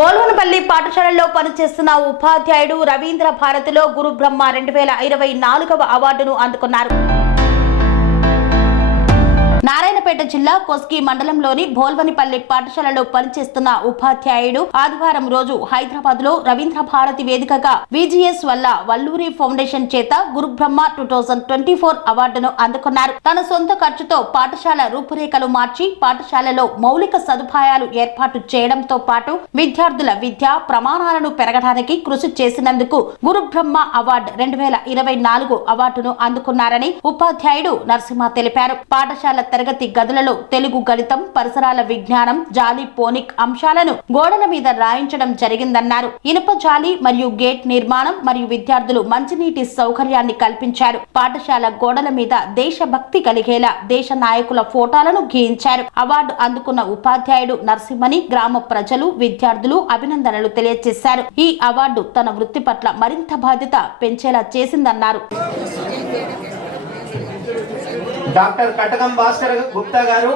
బోల్వనపల్లి పాఠశాలలో పనిచేస్తున్న ఉపాధ్యాయుడు రవీంద్ర భారతిలో గురు బ్రహ్మ రెండు వేల ఇరవై నాలుగవ అవార్డును అందుకున్నారు. నారాయణపేట జిల్లా కొస్కి మండలంలోని భోల్వనిపల్లి పాఠశాలలో పనిచేస్తున్న ఉపాధ్యాయుడు ఆదివారం రోజు హైదరాబాద్లో రవీంద్ర భారతి వేదికగా విజిఎస్ వల్ల వల్లూరి ఫౌండేషన్ చేత Gurubrahma two thousand twenty four అవార్డును అందుకున్నారు. తన సొంత ఖర్చుతో పాఠశాల రూపురేఖలు మార్చి పాఠశాలలో మౌలిక సదుపాయాలు ఏర్పాటు చేయడంతో పాటు విద్యార్థుల విద్యా ప్రమాణాలను పెరగడానికి కృషి చేసినందుకు గురుబ్రహ్మ అవార్డు రెండు వేల ఇరవై నాలుగు అవార్డును అందుకున్నారని ఉపాధ్యాయుడు నరసింహ తెలిపారు. పాఠశాల తరగతి గదులలో తెలుగు గణితం పరిసరాల విజ్ఞానం జాలి పోనిక్ అంశాలను గోడల మీద రాయించడం జరిగిందన్నారు. ఇనుప జాలి మరియు గేట్ నిర్మాణం మరియు విద్యార్థులు మంచినీటి సౌకర్యాన్ని కల్పించారు. పాఠశాల గోడల మీద దేశభక్తి కలిగేలా దేశ నాయకుల ఫోటోలను గీయించారు. అవార్డు అందుకున్న ఉపాధ్యాయుడు నరసింహని గ్రామ ప్రజలు విద్యార్థులు అభినందనలు తెలియజేశారు. ఈ అవార్డు తన వృత్తి పట్ల మరింత బాధ్యత పెంచేలా చేసిందన్నారు. డాక్టర్ కటకం భాస్కర్ గుప్తా గారు.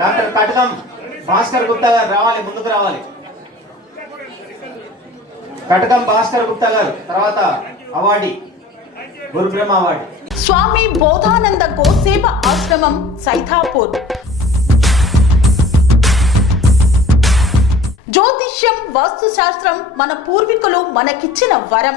డాక్టర్ కటకం భాస్కర్ గుప్తా గారు రావాలి ముందుకు రావాలి. కటకం భాస్కర్ గుప్తా గారు తర్వాత అవార్డి గురుబ్రహ్మ అవార్డు. స్వామి బోధానంద కోసేప ఆశ్రమం సైథాపూర్ జ్యోతిష్యం వాస్తుశాస్త్రం మన పూర్వీకులు మనకిచ్చిన వరం.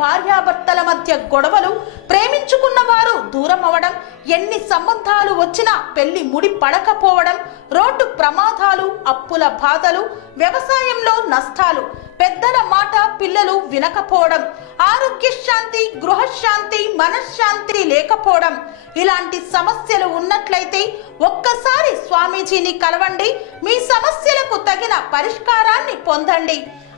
భార్యాభర్తల మధ్య గొడవలు ప్రేమించుకున్న వారు దూరం అవడం ఎన్ని సంబంధాలు వచ్చినా పెళ్ళి ముడి పడకపోవడం రోడ్డు ప్రమాదాలు అప్పుల బాధలు వ్యవసాయంలో నష్టాలు పెద్దల మాట పిల్లలు వినకపోవడం ఆరోగ్య శాంతి గృహశాంతి మనశ్శాంతి లేకపోవడం ఇలాంటి సమస్యలు ఉన్నట్లయితే ఒక్కసారి స్వామీజీని కలవండి మీ సమస్యలకు తగిన పరిష్కారాన్ని పొందండి.